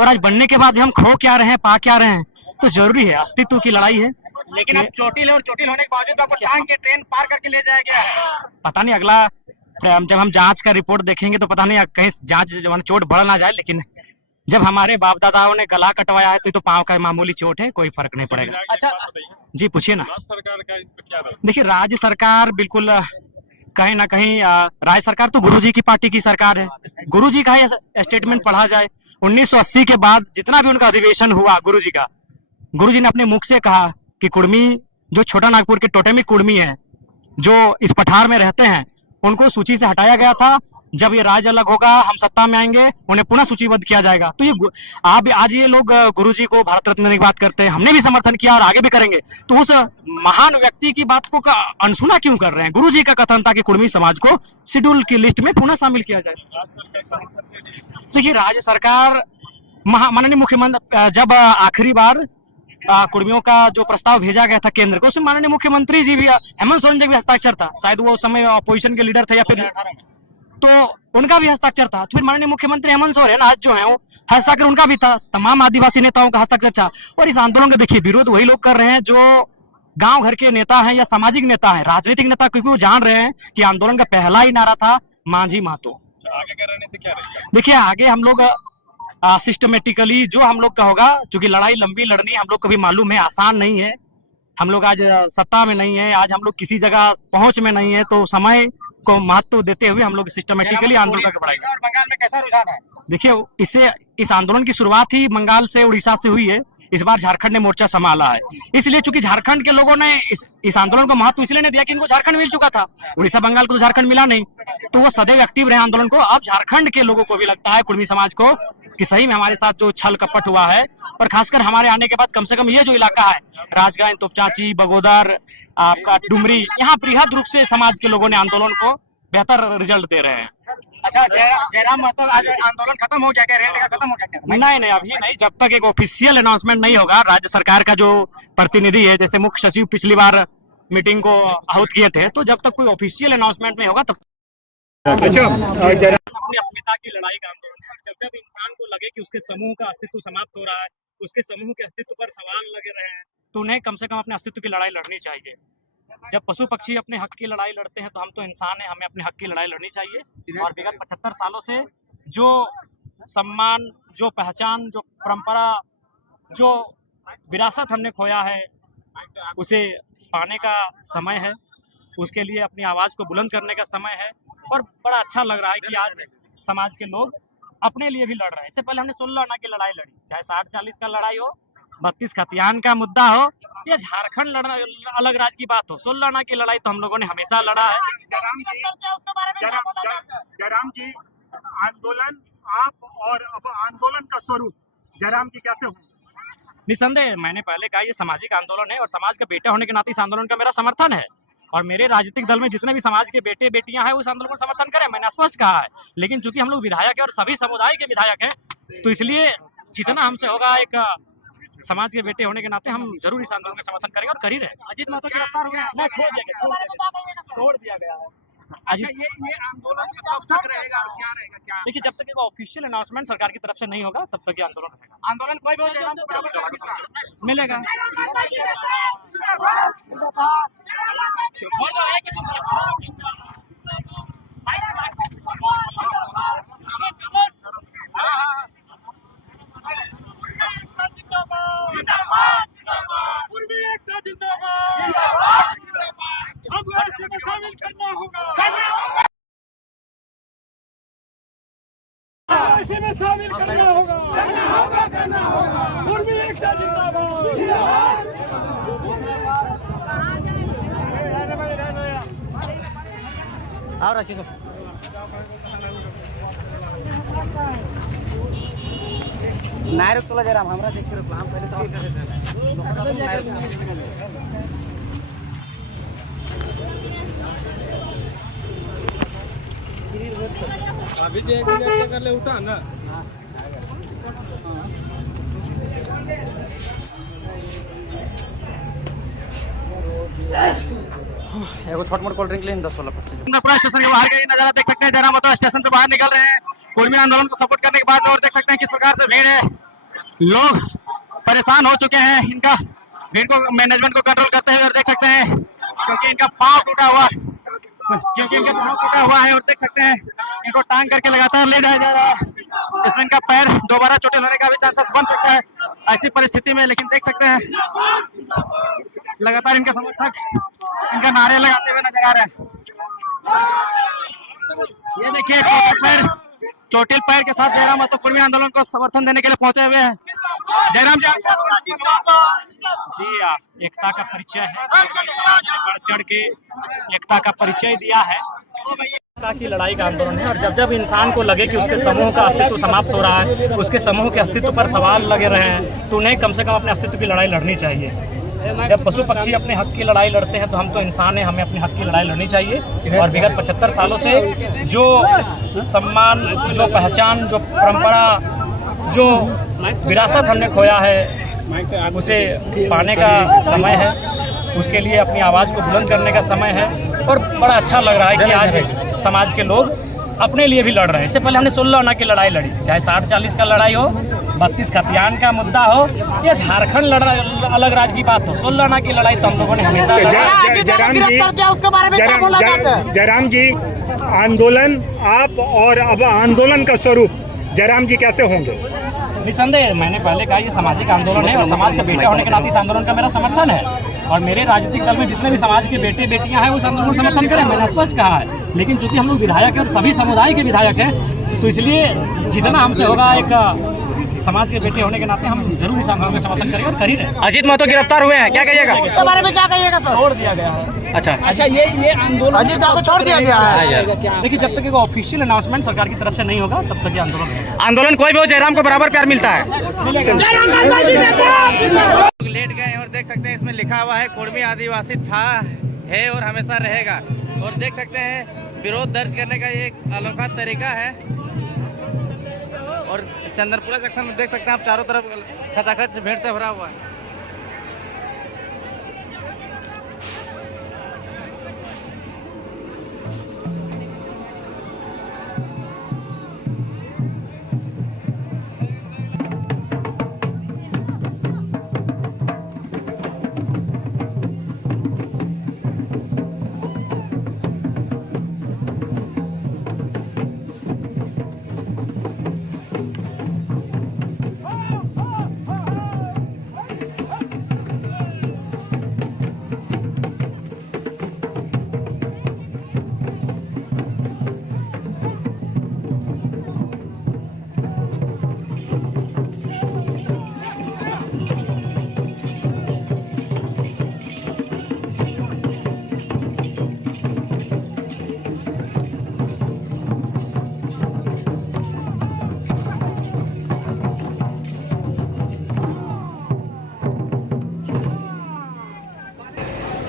और आज बनने के बाद हम खो क्या रहे हैं, पा क्या रहे हैं, तो जरूरी है, अस्तित्व की लड़ाई है। लेकिन अब चोटिल और चोटिल होने के बावजूद आपको टांग के ट्रेन पार करके ले जाया गया है। पता नहीं अगला जब हम जांच का रिपोर्ट देखेंगे तो पता नहीं कहीं जांच चोट बढ़ ना जाए, लेकिन जब हमारे बाप दादाओं ने गला कटवाया है तो पांव का मामूली चोट है, कोई फर्क नहीं पड़ेगा। अच्छा जी पूछिए ना। सरकार का इस पे क्या राय? देखिए राज्य सरकार बिल्कुल कहीं ना कहीं राज्य सरकार तो गुरुजी की पार्टी की सरकार है। गुरुजी का ही स्टेटमेंट पढ़ा जाए, 1980 के बाद जितना भी उनका अधिवेशन हुआ गुरुजी का, गुरुजी ने अपने मुख से कहा कि कुर्मी जो छोटा नागपुर के टोटेमिक कुर्मी है जो इस पठार में रहते हैं उनको सूची से हटाया गया था। जब ये राज्य अलग होगा, हम सत्ता में आएंगे, उन्हें पुनः सूचीबद्ध किया जाएगा। तो ये आप आज ये लोग गुरुजी को भारत रत्न देने की बात करते हैं, हमने भी समर्थन किया और आगे भी करेंगे, तो उस महान व्यक्ति की बात को अनसुना क्यों कर रहे हैं? गुरुजी का कथन था कि कुर्मी समाज को शेड्यूल की लिस्ट में पुनः शामिल किया जाए। देखिए राज्य सरकार माननीय मुख्यमंत्री जब आखिरी बार कुर्मियों का जो प्रस्ताव भेजा गया था केंद्र को, उसमें माननीय मुख्यमंत्री जी भी, हेमंत सोरेन जी भी हस्ताक्षर था, शायद वो उस समय अपोजिशन के लीडर थे या फिर, तो उनका भी हस्ताक्षर था। तो फिर माननीय मुख्यमंत्री हेमंत सोरेन आज जो है वो हस्ताक्षर उनका भी था, तमाम आदिवासी नेताओं का हस्ताक्षर था। और इस आंदोलन का देखिए विरोध वही लोग कर रहे हैं जो गांव घर के नेता हैं या सामाजिक नेता हैं, राजनीतिक नेता, क्योंकि वो जान रहे हैं कि आंदोलन का पहला ही नारा था मांझी महतो। आगे क्या रणनीति क्या रहेगी? देखिए आगे हम लोग सिस्टमेटिकली जो हम लोग का होगा, क्योंकि लड़ाई लंबी लड़नी हम लोग को भी मालूम है, आसान नहीं है। हम लोग आज सत्ता में नहीं है, आज हम लोग किसी जगह पहुंच में नहीं है, तो समय को महत्व देते हुए हम लोग सिस्टमेटिकली आंदोलन का बढ़ाएंगे। और बंगाल में कैसा रुझान है? देखिए इससे इस आंदोलन की शुरुआत ही बंगाल से उड़ीसा से हुई है, इस बार झारखंड ने मोर्चा संभाला है, इसलिए चूंकि झारखंड के लोगों ने इस आंदोलन को महत्व इसलिए नहीं दिया कि इनको झारखंड मिल चुका था, उड़ीसा बंगाल को तो झारखंड मिला नहीं, तो वो सदैव एक्टिव रहे आंदोलन को। अब झारखंड के लोगों को भी लगता है, कुर्मी समाज को, कि सही में हमारे साथ जो छल कपट हुआ है, और खासकर हमारे आने के बाद कम से कम ये जो इलाका है राजगंज, तोपचांची, बगोदर, आपका डुमरी, यहाँ बृहद रूप से समाज के लोगों ने आंदोलन को बेहतर रिजल्ट दे रहे हैं। अच्छा जयराम महतो आज आंदोलन खत्म हो गया क्या? रेल खत्म हो गया क्या? नहीं अभी नहीं, जब तक एक ऑफिशियल अनाउंसमेंट नहीं होगा, राज्य सरकार का जो प्रतिनिधि है, जैसे मुख्य सचिव पिछली बार मीटिंग को आहूत किए थे, तो जब तक कोई ऑफिशियल अनाउंसमेंट नहीं होगा तब अच्छा अपनी अस्मिता की लड़ाई का आंदोलन है। जब जब इंसान को लगे कि उसके समूह का अस्तित्व समाप्त हो रहा है, उसके समूह के अस्तित्व पर सवाल लगे रहे हैं, तो उन्हें कम से कम अपने अस्तित्व की लड़ाई लड़नी चाहिए। जब पशु पक्षी अपने हक की लड़ाई लड़ते हैं तो हम तो इंसान हैं, हमें अपने हक की लड़ाई लड़नी चाहिए। और विगत 75 सालों से जो सम्मान, जो पहचान, जो परंपरा, जो विरासत हमने खोया है, उसे पाने का समय है, उसके लिए अपनी आवाज़ को बुलंद करने का समय है। और बड़ा अच्छा लग रहा है कि आज समाज के लोग अपने लिए भी लड़ रहे हैं। इससे पहले हमने 16 आना की लड़ाई लड़ी, चाहे 60-40 का लड़ाई हो, 32 खतियान का मुद्दा हो, या झारखंड लड़ना अलग राज्य की बात हो, 16 आना की लड़ाई तो हम लोगों ने हमेशा लड़ा है। जयराम जी आंदोलन आप और अब आंदोलन का स्वरूप जयराम जी कैसे हो? निसंदेह मैंने पहले कहा ये सामाजिक आंदोलन है, और समाज का बेटा होने के नाते इस आंदोलन का मेरा समर्थन है, और मेरे राजनीतिक दल में जितने भी समाज के बेटे बेटियां हैं उस आंदोलन को समर्थन करें, मैंने स्पष्ट कहा है। लेकिन चूंकि हम लोग विधायक हैं और सभी समुदाय के विधायक हैं, तो इसलिए जितना हमसे होगा एक समाज के बेटे होने के नाते हम जरूर इस आंदोलन का समर्थन करेंगे और कर ही रहे। अजीत महतो गिरफ्तार हो गए, नहीं छोड़ दिया गया है। ये आंदोलन कब तक रहेगा और क्या रहेगा? क्या देखिए जब तक एक ऑफिशियल अनाउंसमेंट सरकार की तरफ से नहीं होगा तब तक ये आंदोलन रहेगा। आंदोलन कोई भी हो जाएगा मिलेगा। में शामिल करना होगा, करना होगा। कुर्मी एकता जिंदाबाद। आओ रखिए सर। नायक तोला जरा हमरा देख के हम पहले साउंड कर रहे अभी जो 1 मिनट कर ले उठा ना। एगो छोट मोट कोल्ड ड्रिंक लेन 10-16%। पूरा स्टेशन के बाहर का नजारा देख सकते हैं, जरा मतलब स्टेशन से बाहर निकल रहे हैं कुर्मी आंदोलन को सपोर्ट करने के बाद, और देख सकते हैं किस प्रकार से भीड़ है। लोग परेशान हो चुके हैं इनका भीड़ को मैनेजमेंट को कंट्रोल करते हुए, और देख सकते हैं क्योंकि इनका पाँव टूटा हुआ है, और देख सकते हैं इनको टांग करके लगातार ले जाया जा रहा है। इसमें इनका पैर दोबारा चोटिल होने का भी चांसेस बन सकता है ऐसी परिस्थिति में, लेकिन देख सकते हैं लगातार इनके समर्थक इनका नारे लगाते हुए नजर आ रहे हैं। ये देखिए चोटिल पैर के साथ जयराम महतो कुर्मी आंदोलन को समर्थन देने के लिए पहुंचे हुए हैं। जयराम जी एकता का परिचय है, समाज ने बढ़ चढ़ के एकता का परिचय दिया है। एकता की लड़ाई का आंदोलन है, और जब जब इंसान को लगे कि उसके समूह का अस्तित्व समाप्त हो रहा है, उसके समूह के अस्तित्व पर सवाल लगे रहे हैं, तो उन्हें कम से कम अपने अस्तित्व की लड़ाई लड़नी चाहिए। जब पशु पक्षी अपने हक की लड़ाई लड़ते हैं तो हम तो इंसान हैं, हमें अपने हक की लड़ाई लड़नी चाहिए। और विगत 75 सालों से जो सम्मान, जो पहचान, जो परंपरा, जो विरासत हमने खोया है, उसे पाने का समय है। उसके लिए अपनी आवाज़ को बुलंद करने का समय है, और बड़ा अच्छा लग रहा है कि आज समाज के लोग अपने लिए भी लड़ रहे हैं। इससे पहले हमने 16 आना की लड़ाई लड़ी, चाहे 60-40 का लड़ाई हो, 32 खतियान का मुद्दा हो, या झारखंड अलग राज्य की बात हो, 16 आना की लड़ाई तो हम लोगों ने हमेशा जयराम जी आंदोलन आप और अब आंदोलन का स्वरूप जयराम जी कैसे होंगे? निसंदेह मैंने पहले कहा ये सामाजिक आंदोलन है, और समाज का बेटा होने के नाते इस आंदोलन का मेरा समर्थन है, और मेरे राजनीतिक दल में जितने भी समाज के बेटे बेटियां हैं उस आंदोलन को समर्थन करें, मैंने स्पष्ट कहा है। लेकिन चूंकि हम लोग विधायक हैं और सभी समुदाय के विधायक हैं, तो इसलिए जितना हमसे होगा एक समाज के बेटे होने के नाते हम जरूर इस आंदोलन का समर्थन करेंगे और कर ही रहे। अजीत महतो गिरफ्तार हुए हैं, क्या कहिएगा? इसके बारे में क्या कहिएगा सर? छोड़ दिया गया है। अच्छा, ये आंदोलन अजीत को छोड़ दिया गया है। देखिए जब तक एक ऑफिशियल अनाउंसमेंट सरकार की तरफ से नहीं होगा तब तक ये आंदोलन कोई भी हो, जयराम को बराबर प्यार मिलता है। लेट गए और देख सकते हैं इसमें लिखा हुआ है कुर्मी आदिवासी था, है और हमेशा रहेगा। और देख सकते हैं विरोध दर्ज करने का ये एक अनोखा तरीका है। और चंद्रपुरा जंक्शन में देख सकते हैं आप चारों तरफ खचाखच भीड़ से भरा हुआ है।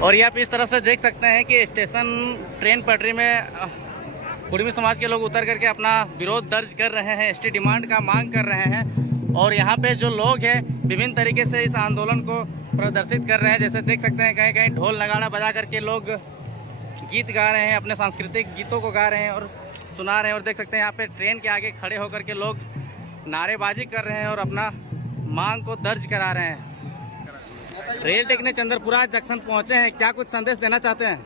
और ये आप इस तरह से देख सकते हैं कि स्टेशन ट्रेन पटरी में कुर्मी समाज के लोग उतर करके अपना विरोध दर्ज कर रहे हैं, एसटी डिमांड का मांग कर रहे हैं। और यहाँ पे जो लोग हैं विभिन्न तरीके से इस आंदोलन को प्रदर्शित कर रहे हैं। जैसे देख सकते हैं कहीं कहीं ढोल नगाड़ा बजा करके लोग गीत गा रहे हैं, अपने सांस्कृतिक गीतों को गा रहे हैं और सुना रहे हैं। और देख सकते हैं यहाँ पे ट्रेन के आगे खड़े होकर के लोग नारेबाजी कर रहे हैं और अपना मांग को दर्ज करा रहे हैं। रेल टेक ने चंद्रपुरा जंक्शन पहुंचे हैं, क्या कुछ संदेश देना चाहते हैं?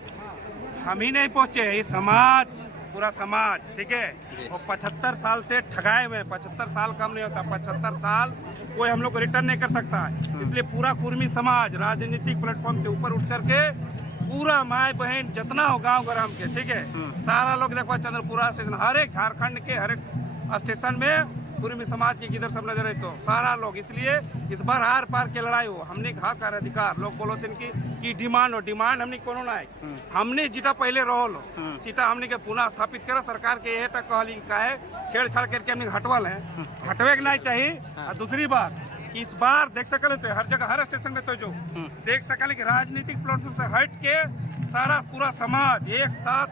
हम ही नहीं पहुंचे, ये समाज, पूरा समाज, ठीक है। और 75 साल से ठगाए हुए, 75 साल कम नहीं होता, 75 साल कोई हम लोग को रिटर्न नहीं कर सकता है। इसलिए पूरा कुर्मी समाज राजनीतिक प्लेटफॉर्म से ऊपर उठ करके पूरा माए बहन जितना हो गांव ग्राम के, ठीक है, सारा लोग देखो चंद्रपुरा स्टेशन, हर एक झारखंड के हर एक स्टेशन में कुर्मी समाज की किधर सब नजर है तो सारा लोग। इसलिए इस बार आर पार की लड़ाई हो, हमने हक और अधिकार लोग बोलो इनकी डिमांड हो, डिमांड हमने कोनो ना है, हमने जीता पहले रहो लो सीटा हमने के पुनः स्थापित करा। सरकार के ये तक कहली का है छेड़छाड़ करके हमने हटवल है, हटवे नहीं चाहिए। और दूसरी बात इस बार देख सकल तो हर जगह हर स्टेशन में तो जो देख सकल कि राजनीतिक प्लेटफॉर्म से हट के सारा पूरा समाज एक साथ